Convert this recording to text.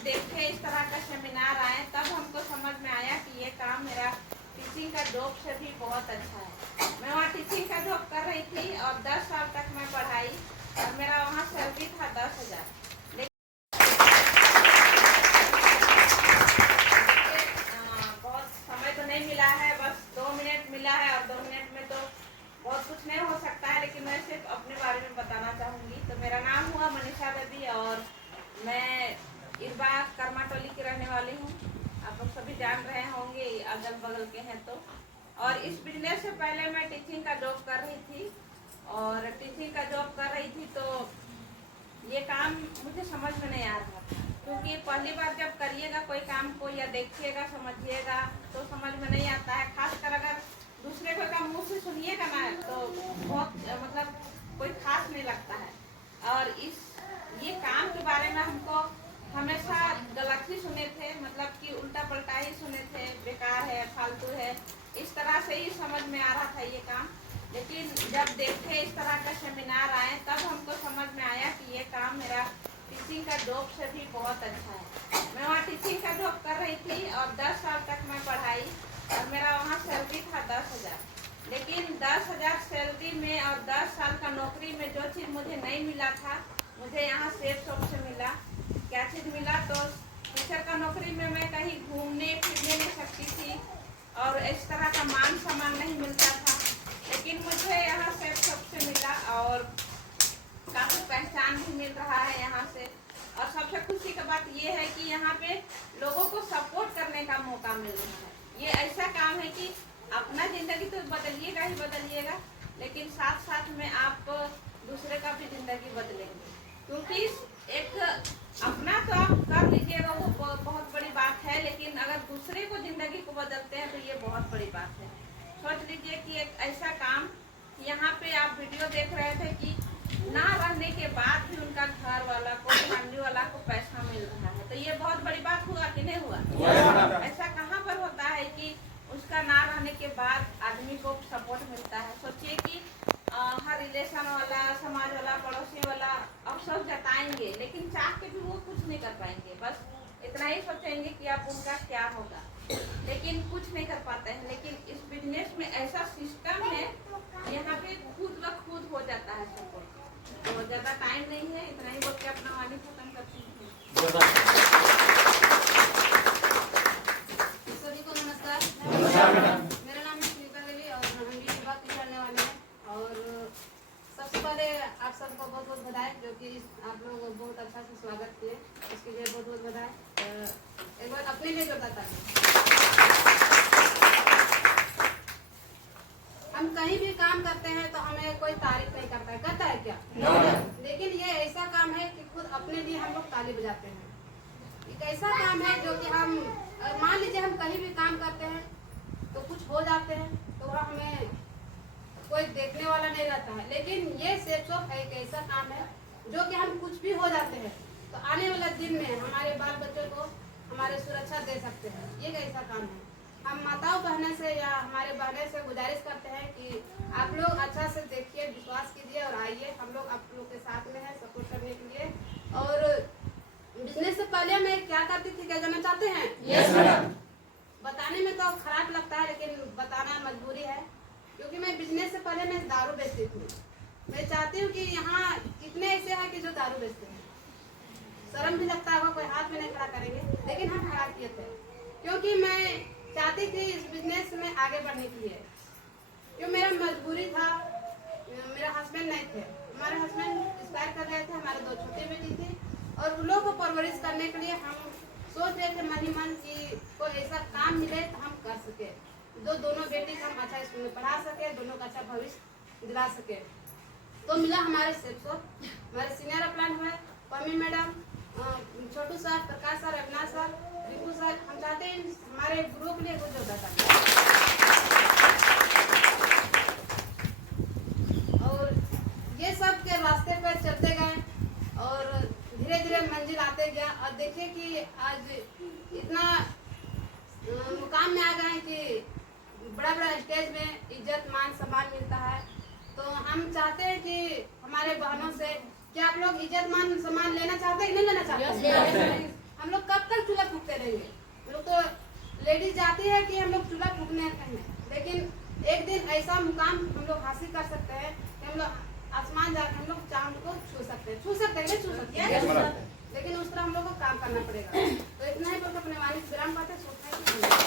जब देखे इस तरह का सेमिनार आए तब हमको समझ में आया कि ये काम मेरा टीचिंग का जॉब से भी बहुत अच्छा है। मैं वहाँ टीचिंग का जॉब कर रही थी और 10 साल तक मैं पढ़ाई और मेरा वहाँ सैलरी था 10,000। बहुत समय तो नहीं मिला है, बस 2 मिनट मिला है और 2 मिनट में तो बहुत कुछ नहीं हो सकता है, लेकिन मैं सिर्फ अपने बारे में बताना चाहूँगी। तो मेरा नाम हुआ मनीषा देवी और मैं इरबा कर्माटोली की रहने वाली हूँ। आप लोग सभी जान रहे होंगे, अगल बगल के हैं तो। और इस बिजनेस से पहले मैं टीचिंग का जॉब कर रही थी और टीचिंग का जॉब कर रही थी तो ये काम मुझे समझ में नहीं आ रहा था, क्योंकि पहली बार जब करिएगा कोई काम को या देखिएगा समझिएगा तो समझ में नहीं आता है। खासकर अगर दूसरे को का मुँह से सुनिएगा ना तो बहुत मतलब कोई खास नहीं लगता है। और ये काम के बारे में हमको हमेशा गलत ही सुने थे, मतलब कि उल्टा पलटा ही सुने थे, बेकार है, फालतू है, इस तरह से ही समझ में आ रहा था ये काम। लेकिन जब देखे इस तरह का सेमिनार आए तब हमको समझ में आया कि ये काम मेरा टीचिंग का जॉब से भी बहुत अच्छा है। मैं वहाँ टीचिंग का जॉब कर रही थी और 10 साल तक मैं पढ़ाई और मेरा वहाँ सैलरी था 10,000। लेकिन 10,000 सैलरी में और 10 साल का नौकरी में जो चीज़ मुझे नहीं मिला था, मुझे यहाँ सेफ शॉप से मिला। क्या चीज़ मिला तो टीचर का नौकरी में मैं कहीं घूमने फिरने नहीं सकती थी और इस तरह का मान सम्मान नहीं मिलता था, लेकिन मुझे यहाँ सेफ शॉप से मिला और काफ़ी पहचान भी मिल रहा है यहाँ से। और सबसे खुशी की बात ये है कि यहाँ पे लोगों को सपोर्ट करने का मौका मिल रहा है। ये ऐसा काम है कि अपना ज़िंदगी तो बदलिएगा ही बदलिएगा, लेकिन साथ साथ में आप दूसरे का भी ज़िंदगी बदलेंगे, क्योंकि एक अपना तो आप कर लीजिएगा वो बहुत बड़ी बात है, लेकिन अगर दूसरे को ज़िंदगी को बदलते हैं तो ये बहुत बड़ी बात है। सोच लीजिए कि एक ऐसा काम यहाँ पे आप वीडियो देख रहे थे कि ना रहने के बाद भी उनका घर वाला को फैमिली वाला को पैसा मिल रहा है, तो ये बहुत बड़ी बात हुआ कि नहीं हुआ? ऐसा कहाँ पर होता है कि उसका ना रहने के बाद आदमी को सपोर्ट मिलता है। सोचिए कि हर रिलेशन वाला, समाज वाला, पड़ोसी वाला अफसोस जताएंगे, लेकिन चाह के भी वो कुछ नहीं कर पाएंगे, बस इतना ही सोचेंगे कि अब उनका क्या होगा, लेकिन कुछ नहीं कर पाते हैं। लेकिन इस बिजनेस में ऐसा सिस्टम है, यहाँ पे खुद ब खुद हो जाता है सपोर्ट। तो ज़्यादा टाइम नहीं है, इतना ही बोल के अपना वाणी खत्म करती हूँ। सभी को नमस्कार। मेरा नाम है सुनीता देवी और हम भी विभाग के रहने वाले हैं। और सबसे पहले आप सबको बहुत बहुत बधाई, जो कि आप लोग बहुत अच्छा से स्वागत किए, उसके लिए बहुत बहुत बधाई। एक बार अपने लिए जोरदार ताली। हम कहीं भी काम करते हैं तो हमें कोई तारीफ नहीं करता है, करता है क्या? लेकिन ये ऐसा काम है कि खुद अपने लिए हम लोग ताली बजाते हैं। एक ऐसा काम है जो कि हम मान लीजिए हम कहीं भी काम करते हैं तो कुछ हो जाते हैं तो वहाँ हमें कोई देखने वाला नहीं रहता है, लेकिन ये सेफ शॉप एक ऐसा काम है जो कि हम कुछ भी हो जाते हैं तो आने वाला दिन में हमारे बाल बच्चों को हमारे सुरक्षा दे सकते हैं। ये कैसा काम है। हम माताओं बहनों से या हमारे बहनों से गुजारिश करते हैं कि आप लोग अच्छा से देखिए, विश्वास कीजिए और आइए, हम लोग आप लोग के साथ में हैं सपोर्ट करने के लिए। और बिजनेस से पहले मैं क्या करती थी, क्या जानना चाहते हैं? Yes madam. बताने में तो खराब लगता है, लेकिन बताना मजबूरी है, क्योंकि मैं बिजनेस से पहले मैं दारू बेचती थी। मैं चाहती हूँ कि यहाँ कितने ऐसे हैं कि जो दारू बेचते हैं, शर्म भी लगता होगा, कोई हाथ में नहीं खड़ा करेंगे, लेकिन हम खड़ा किए थे क्योंकि मैं चाहती थी इस बिजनेस में आगे बढ़ने के लिए। क्यों मेरा मजबूरी था, मेरा हस्बैंड नहीं थे, हमारे हस्बैंड एक्सपायर कर गए थे, हमारे 2 छोटी बेटी थी और उन लोगों को परवरिश करने के लिए हम सोच रहे थे मन ही मन कि कोई ऐसा काम मिले तो हम कर सके, जो दोनों बेटी को हम अच्छा स्कूल में पढ़ा सके, दोनों का अच्छा भविष्य दिला सके। तो मिला हमारे सेफ शॉप, हमारे सीनियर अपलाइन हुए, Pammi madam, Chhotu sir, Prakash sir, Avinash sir, Rinku sir. हम चाहते हैं हमारे ग्रुप के लिए कुछ होता था। और ये सब के रास्ते पर चलते गए और धीरे धीरे मंजिल आते गया और देखिए कि आज इतना मुकाम में आ गए हैं कि बड़ा बड़ा स्टेज में इज्जत मान सम्मान मिलता है। तो हम चाहते हैं कि हमारे बहनों से, क्या आप लोग इज्जत मान सम्मान लेना चाहते हैं कि नहीं लेना चाहते हैं? हम लोग कब देंगे। हम लोग तो लेडीज जाती है कि हम लोग चूल्हा फूकने हैं, लेकिन एक दिन ऐसा मुकाम हम लोग हासिल कर सकते हैं कि हम लोग आसमान जाकर हम लोग चांद को छू सकते हैं, लेकिन उस तरह हम लोग को काम करना पड़ेगा। तो इतना ही बोलकर अपने वाणी विराम पाते सोचते हैं।